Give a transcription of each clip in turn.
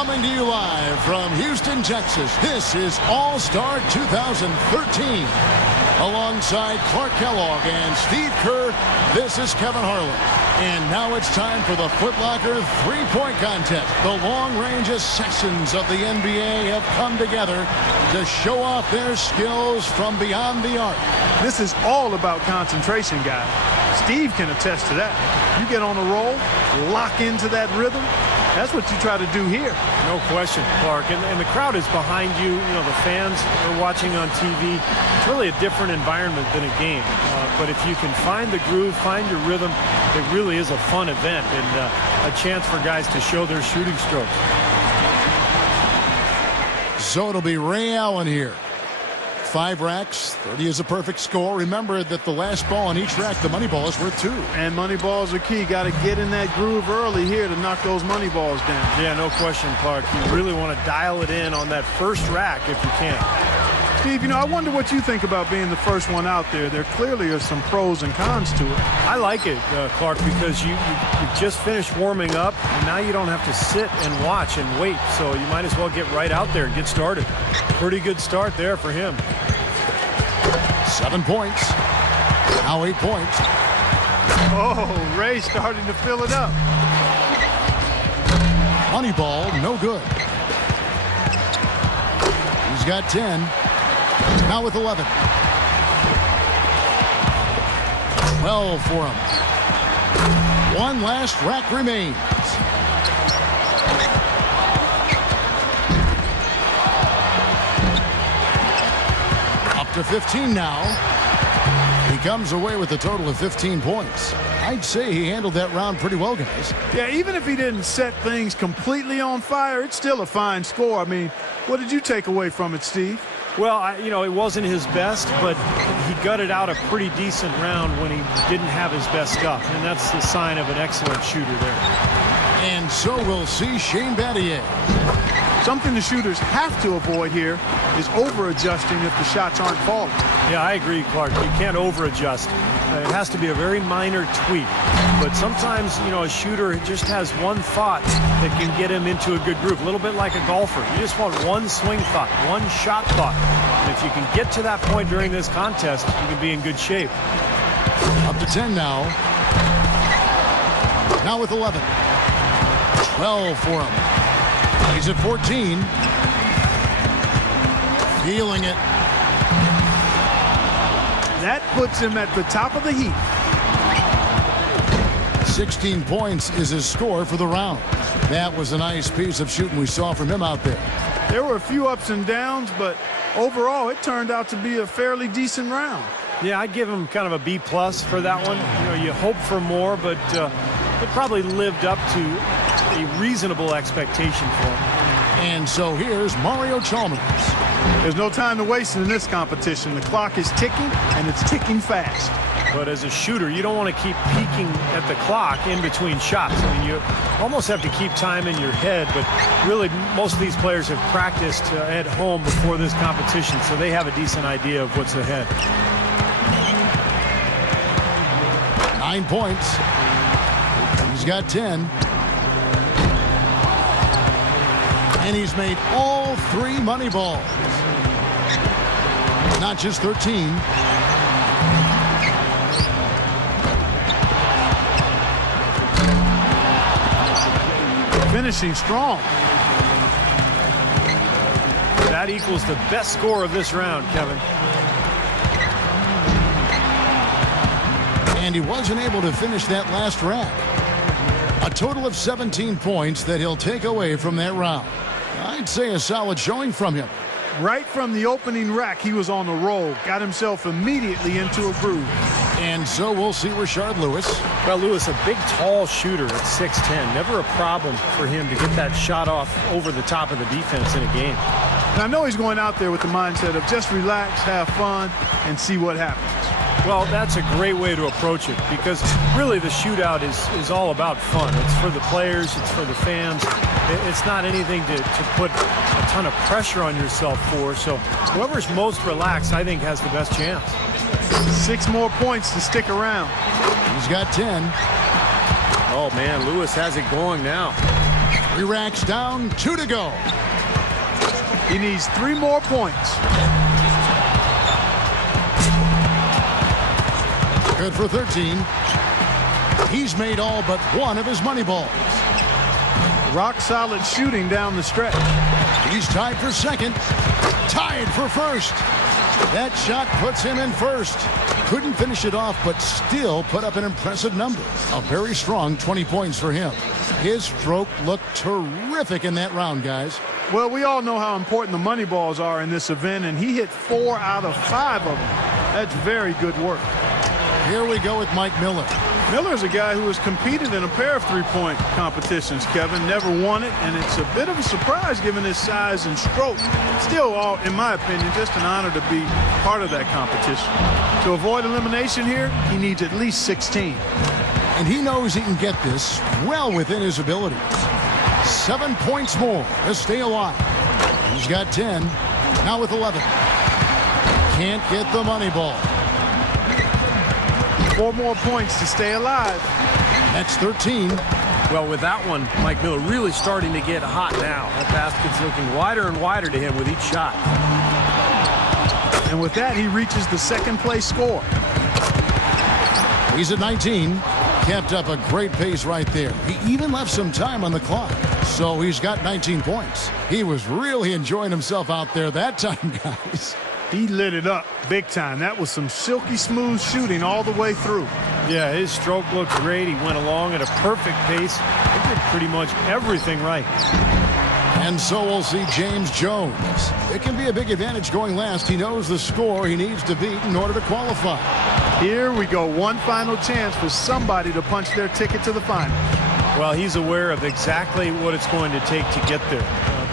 Coming to you live from Houston, Texas, this is All-Star 2013. Alongside Clark Kellogg and Steve Kerr, this is Kevin Harlan. And now it's time for the Foot Locker three-point contest. The long-range assassins of the NBA have come together to show off their skills from beyond the arc. This is all about concentration, guys. Steve can attest to that. You get on a roll, lock into that rhythm. That's what you try to do here. No question, Clark. And the crowd is behind you. You know, the fans are watching on TV. It's really a different environment than a game. But if you can find the groove, find your rhythm, it really is a fun event and a chance for guys to show their shooting strokes. So it'll be Ray Allen here. 5 racks, 30 is a perfect score. Remember that the last ball on each rack, the money ball is worth 2. And money balls are key. Got to get in that groove early here to knock those money balls down. Yeah, no question, Clark. You really want to dial it in on that first rack if you can. Steve, you know, I wonder what you think about being the first one out there. There clearly are some pros and cons to it. I like it, Clark, because you just finished warming up, and now you don't have to sit and watch and wait. So you might as well get right out there and get started. Pretty good start there for him. 7 points. Now 8 points. Oh, Ray starting to fill it up. Money ball, no good. He's got 10. Now with 11. 12 for him. One last rack remains. Up to 15 now. He comes away with a total of 15 points. I'd say he handled that round pretty well, guys. Yeah, even if he didn't set things completely on fire, it's still a fine score. I mean, what did you take away from it, Steve? Well, you know, it wasn't his best, but he gutted out a pretty decent round when he didn't have his best stuff, and that's the sign of an excellent shooter there. And so we'll see Shane Battier. Something the shooters have to avoid here is over-adjusting if the shots aren't falling. Yeah, I agree, Clark. You can't over-adjust. It has to be a very minor tweak. But sometimes, you know, a shooter just has one thought that can get him into a good groove. A little bit like a golfer. You just want one swing thought, one shot thought. And if you can get to that point during this contest, you can be in good shape. Up to 10 now. Now with 11. 12 for him. He's at 14. Feeling it. That puts him at the top of the heap. 16 points is his score for the round. That was a nice piece of shooting we saw from him out there. There were a few ups and downs, but overall it turned out to be a fairly decent round. Yeah, I'd give him kind of a B+ for that one. You know, you hope for more, but it probably lived up to a reasonable expectation for him. And so here's Mario Chalmers. There's no time to waste in this competition. The clock is ticking, and it's ticking fast. But as a shooter, you don't want to keep peeking at the clock in between shots. I mean, you almost have to keep time in your head, but really most of these players have practiced at home before this competition, so they have a decent idea of what's ahead. 9 points. He's got 10. And he's made all 3 money balls. Not just 13. Finishing strong. That equals the best score of this round, Kevin. And he wasn't able to finish that last rack. A total of 17 points that he'll take away from that round. I'd say a solid showing from him. Right from the opening rack, he was on the roll. Got himself immediately into a groove. And so we'll see Rashard Lewis. Well, Lewis, a big, tall shooter at 6'10". Never a problem for him to get that shot off over the top of the defense in a game. And I know he's going out there with the mindset of just relax, have fun, and see what happens. Well, that's a great way to approach it because really the shootout is all about fun. It's for the players. It's for the fans. It's not anything to put a ton of pressure on yourself for. So whoever's most relaxed, I think, has the best chance. 6 more points to stick around. He's got 10. Oh, man, Lewis has it going now. He racks down 2 to go. He needs 3 more points. Good for 13. He's made all but one of his money balls. Rock solid shooting down the stretch. He's tied for second. Tied for first. That shot puts him in first. Couldn't finish it off, but still put up an impressive number. A very strong 20 points for him. His stroke looked terrific in that round, guys. Well, we all know how important the money balls are in this event, and he hit 4 out of 5 of them. That's very good work. Here we go with Mike Miller. Miller's a guy who has competed in a pair of three-point competitions, Kevin. Never won it, and it's a bit of a surprise given his size and stroke. Still, in my opinion, just an honor to be part of that competition. To avoid elimination here, he needs at least 16. And he knows he can get this well within his abilities. 7 points more to stay alive. He's got 10, now with 11. Can't get the money ball. 4 more points to stay alive. That's 13. Well, with that one, Mike Miller really starting to get hot now. That basket's looking wider and wider to him with each shot. And with that, he reaches the second-place score. He's at 19. Kept up a great pace right there. He even left some time on the clock. So he's got 19 points. He was really enjoying himself out there that time, guys. He lit it up big time. That was some silky smooth shooting all the way through. Yeah, his stroke looked great. He went along at a perfect pace. He did pretty much everything right. And so we'll see James Jones. It can be a big advantage going last. He knows the score he needs to beat in order to qualify. Here we go. One final chance for somebody to punch their ticket to the final. Well, he's aware of exactly what it's going to take to get there.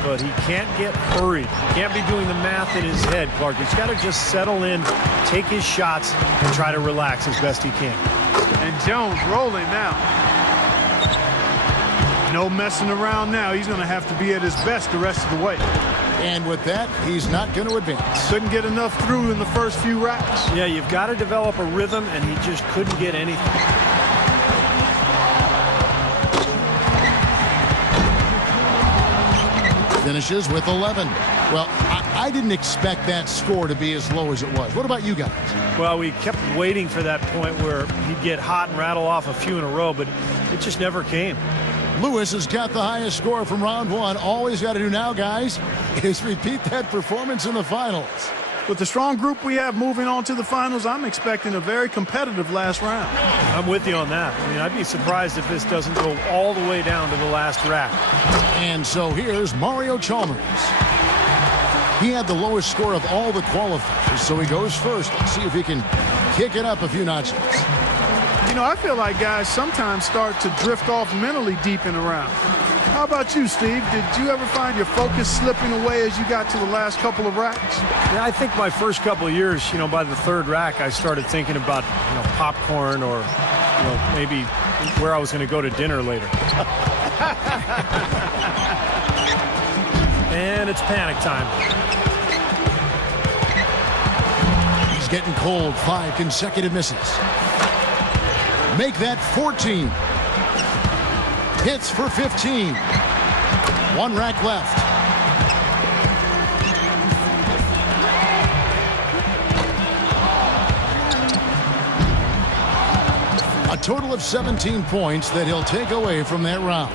But he can't get hurried. Can't be doing the math in his head, Clark. He's got to just settle in, take his shots, and try to relax as best he can. And Jones rolling now. No messing around now. He's going to have to be at his best the rest of the way. And with that, he's not going to advance. Couldn't get enough through in the first few racks. Yeah, you've got to develop a rhythm, and he just couldn't get anything. Finishes with 11. Well, I didn't expect that score to be as low as it was. What about you guys? Well, we kept waiting for that point where he'd get hot and rattle off a few in a row, but it just never came. Lewis has got the highest score from round one. All he's got to do now, guys, is repeat that performance in the finals. With the strong group we have moving on to the finals, I'm expecting a very competitive last round. I'm with you on that. I mean, I'd be surprised if this doesn't go all the way down to the last rack. And so here's Mario Chalmers. He had the lowest score of all the qualifiers, so he goes first. Let's see if he can kick it up a few notches. You know, I feel like guys sometimes start to drift off mentally deep in a round. How about you, Steve? Did you ever find your focus slipping away as you got to the last couple of racks? Yeah, I think my first couple of years, by the third rack, I started thinking about, popcorn or, maybe where I was going to go to dinner later. And it's panic time. He's getting cold. 5 consecutive misses. Make that 14. Hits for 15. 1 rack left. A total of 17 points that he'll take away from that round.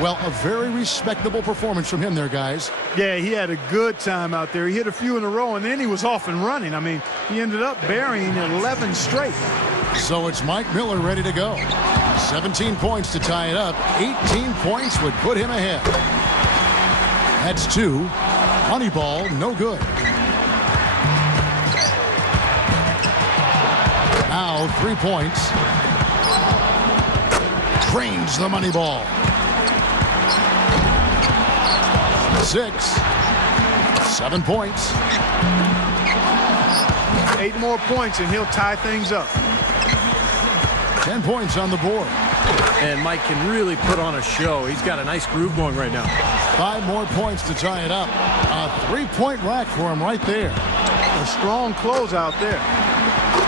Well, a very respectable performance from him there, guys. Yeah, he had a good time out there. He hit a few in a row, and then he was off and running. I mean, he ended up burying 11 straight. So it's Mike Miller ready to go. 17 points to tie it up. 18 points would put him ahead. That's 2. Money ball, no good. Now 3 points. Trains the money ball. 6. 7 points. 8 more points, and he'll tie things up. 10 points on the board. And Mike can really put on a show. He's got a nice groove going right now. 5 more points to tie it up. A 3-point rack for him right there. A strong close out there.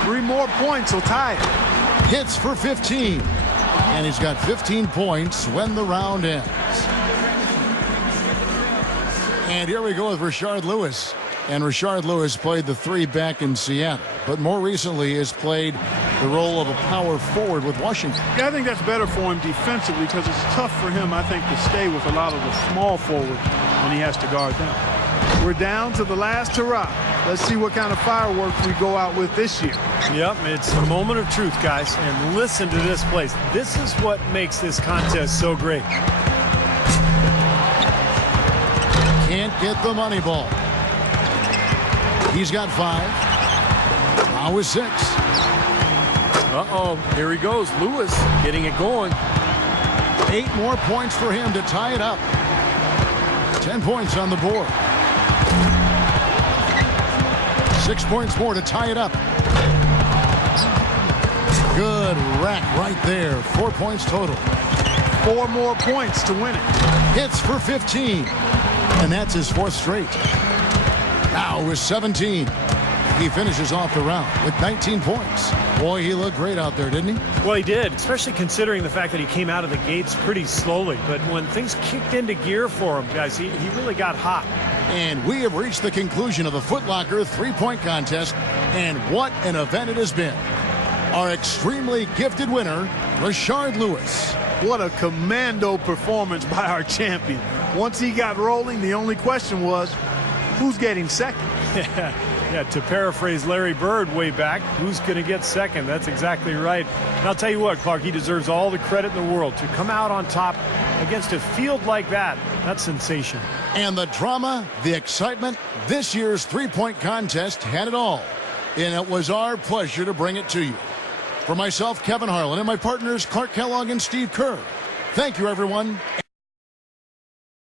3 more points will tie it. Hits for 15. And he's got 15 points when the round ends. And here we go with Rashard Lewis. And Rashard Lewis played the 3 back in Seattle, but more recently has played the role of a power forward with Washington. Yeah, I think that's better for him defensively because it's tough for him, I think, to stay with a lot of the small forwards when he has to guard them. We're down to the last hurrah. Let's see what kind of fireworks we go out with this year. Yep, it's the moment of truth, guys. And listen to this place. This is what makes this contest so great. Can't get the money ball. He's got 5. Now with 6. Uh-oh, here he goes. Lewis getting it going. 8 more points for him to tie it up. 10 points on the board. 6 points more to tie it up. Good rack right there. 4 points total. 4 more points to win it. Hits for 15. And that's his 4th straight. Now with 17. He finishes off the round with 19 points. Boy, he looked great out there, didn't he? Well, he did, especially considering the fact that he came out of the gates pretty slowly. But when things kicked into gear for him, guys, he really got hot. And we have reached the conclusion of the Foot Locker 3-point contest. And what an event it has been. Our extremely gifted winner, Rashard Lewis. What a commando performance by our champion. Once he got rolling, the only question was, who's getting second? Yeah, to paraphrase Larry Bird way back, who's going to get second? That's exactly right. And I'll tell you what, Clark, he deserves all the credit in the world. To come out on top against a field like that, that's sensation. And the drama, the excitement, this year's 3-point contest had it all. And it was our pleasure to bring it to you. For myself, Kevin Harlan, and my partners, Clark Kellogg and Steve Kerr. Thank you, everyone.